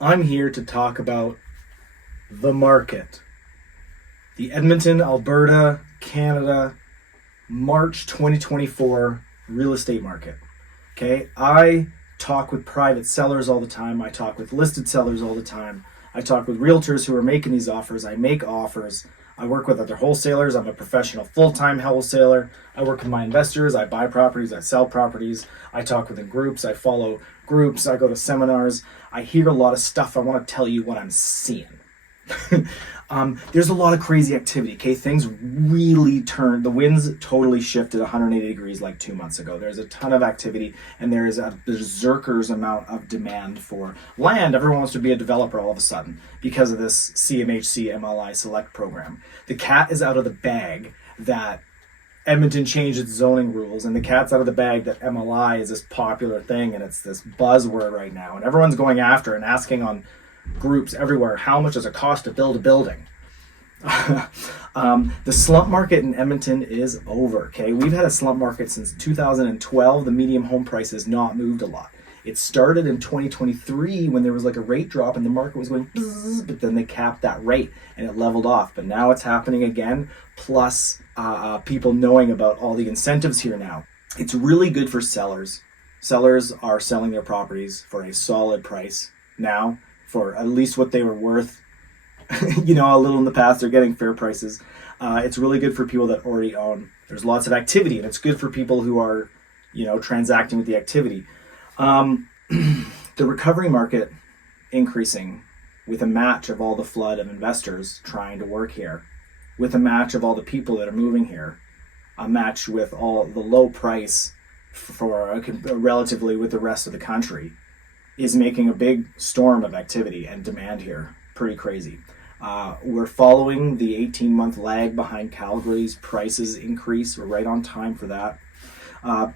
I'm here to talk about the market. The Edmonton, Alberta, Canada, March 2024 real estate market. Okay, I talk with private sellers all the time. I talk with listed sellers all the time. I talk with realtors who are making these offers. I make offers. I work with other wholesalers. I'm a professional full-time wholesaler. I work with my investors. I buy properties. I sell properties. I talk within groups. I follow groups. I go to seminars. I hear a lot of stuff. I want to tell you what I'm seeing. There's a lot of crazy activity. Okay, things really turned. The winds totally shifted 180 degrees like 2 months ago. There's a ton of activity, and there is a berserker's amount of demand for land. Everyone wants to be a developer all of a sudden because of this CMHC MLI Select program. The cat is out of the bag that Edmonton changed its zoning rules, and the cat's out of the bag that MLI is this popular thing, and it's this buzzword right now, and everyone's going after and asking on groups everywhere, how much does it cost to build a building? The slump market in Edmonton is over. Okay, we've had a slump market since 2012. The median home price has not moved a lot. It started in 2023 when there was like a rate drop and the market was going bzzz, but then they capped that rate and it leveled off. But now it's happening again, plus people knowing about all the incentives here now. It's really good for sellers. Sellers are selling their properties for a solid price now, for at least what they were worth. A little in the past. They're getting fair prices. It's really good for people that already own. There's lots of activity, and it's good for people who are, transacting with the activity. The recovery market increasing with a match of all the flood of investors trying to work here, with a match of all the people that are moving here, a match with all the low price for relatively with the rest of the country, is making a big storm of activity and demand here. Pretty crazy. We're following the 18-month lag behind Calgary's prices increase. We're right on time for that.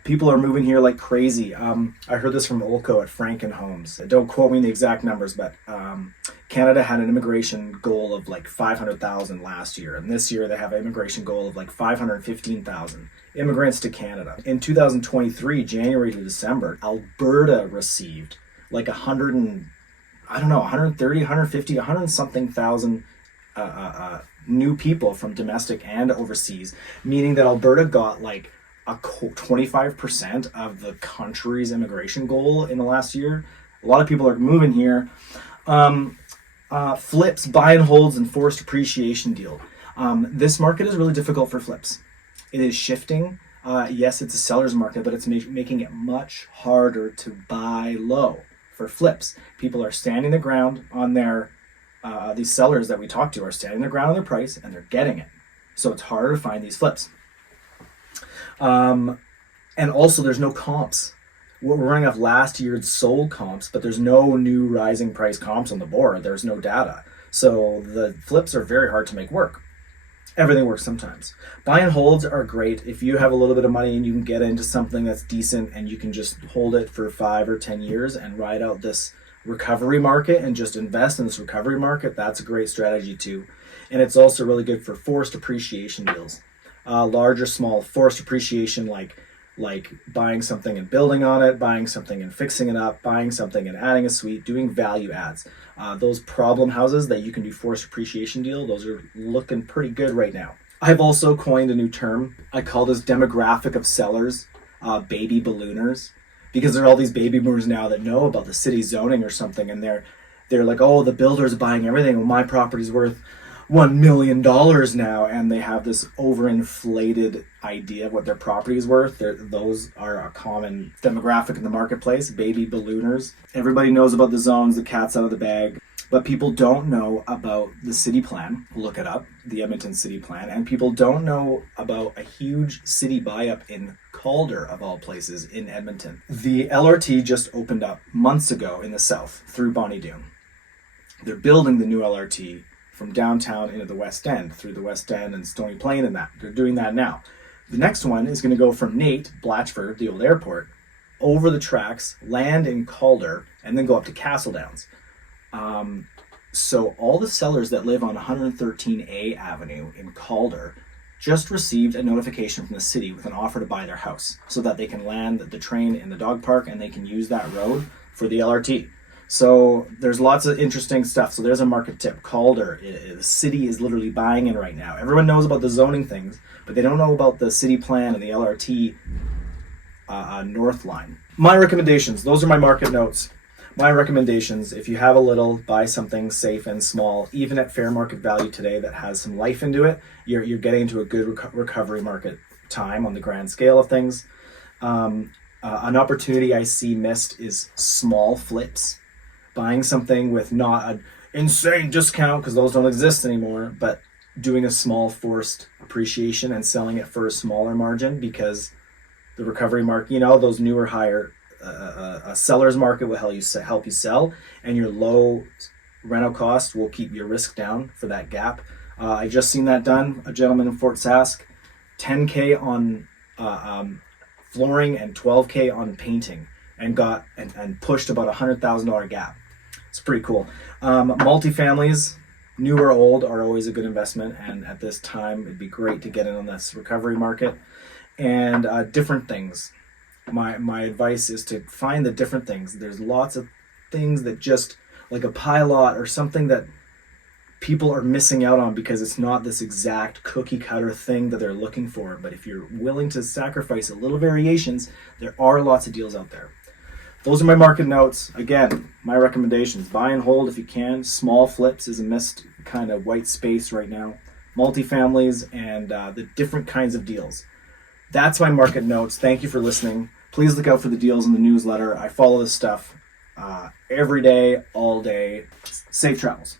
People are moving here like crazy. I heard this from Olco at Franken Homes. Don't quote me on the exact numbers, but Canada had an immigration goal of like 500,000 last year. And this year they have an immigration goal of like 515,000 immigrants to Canada. In 2023, January to December, Alberta received like 130, 150, 100 something thousand new people from domestic and overseas, meaning that Alberta got like a 25% of the country's immigration goal in the last year. A lot of people are moving here. Flips, buy and holds, and forced appreciation deal. This market is really difficult for flips. It is shifting. Yes, it's a seller's market, but it's making it much harder to buy low. For flips, people are standing their ground on their these sellers that we talk to are standing their ground on their price, and they're getting it. So it's harder to find these flips. And also, there's no comps. We're running off last year's sold comps, but there's no new rising price comps on the board. There's no data, so the flips are very hard to make work. Everything works sometimes. Buy and holds are great if you have a little bit of money and you can get into something that's decent and you can just hold it for 5 or 10 years and ride out this recovery market and just invest in this recovery market. That's a great strategy too. And it's also really good for forced appreciation deals. Large or small forced appreciation, like buying something and building on it, buying something and fixing it up, buying something and adding a suite, doing value adds. Those problem houses that you can do forced appreciation deal, those are looking pretty good right now. I've also coined a new term. I call this demographic of sellers, baby ballooners, because there are all these baby boomers now that know about the city zoning or something, and they're like, oh, the builder's buying everything. Well, my property's worth $1 million now, and they have this overinflated idea of what their property is worth. Those are a common demographic in the marketplace, baby ballooners. Everybody knows about the zones, the cat's out of the bag, but people don't know about the city plan. Look it up, the Edmonton city plan, and people don't know about a huge city buy-up in Calder, of all places, in Edmonton. The LRT just opened up months ago in the south through Bonnie Doon. They're building the new LRT from downtown into the West End, through the West End and Stony Plain and that. They're doing that now. The next one is going to go from Nate, Blatchford, the old airport, over the tracks, land in Calder, and then go up to Castle Downs. So all the sellers that live on 113A Avenue in Calder just received a notification from the city with an offer to buy their house so that they can land the train in the dog park and they can use that road for the LRT. So there's lots of interesting stuff. So there's a market tip. Calder, the city is literally buying in right now. Everyone knows about the zoning things, but they don't know about the city plan and the LRT North Line. My recommendations, those are my market notes. My recommendations, if you have a little, buy something safe and small, even at fair market value today that has some life into it. You're getting into a good recovery market time on the grand scale of things. An opportunity I see missed is small flips. Buying something with not an insane discount, because those don't exist anymore, but doing a small forced appreciation and selling it for a smaller margin, because the recovery market, those newer higher a seller's market will help you sell, and your low rental cost will keep your risk down for that gap. I just seen that done. A gentleman in Fort Sask, $10K on flooring and $12K on painting, and got and pushed about $100,000 gap. It's pretty cool. Multifamilies, new or old, are always a good investment, and at this time it'd be great to get in on this recovery market. And different things. My advice is to find the different things. There's lots of things that just, like a pilot or something, that people are missing out on because it's not this exact cookie cutter thing that they're looking for. But if you're willing to sacrifice a little variations, there are lots of deals out there. Those are my market notes. Again, my recommendations: buy and hold if you can. Small flips is a missed kind of white space right now. Multifamilies and the different kinds of deals. That's my market notes. Thank you for listening. Please look out for the deals in the newsletter. I follow this stuff every day, all day. Safe travels.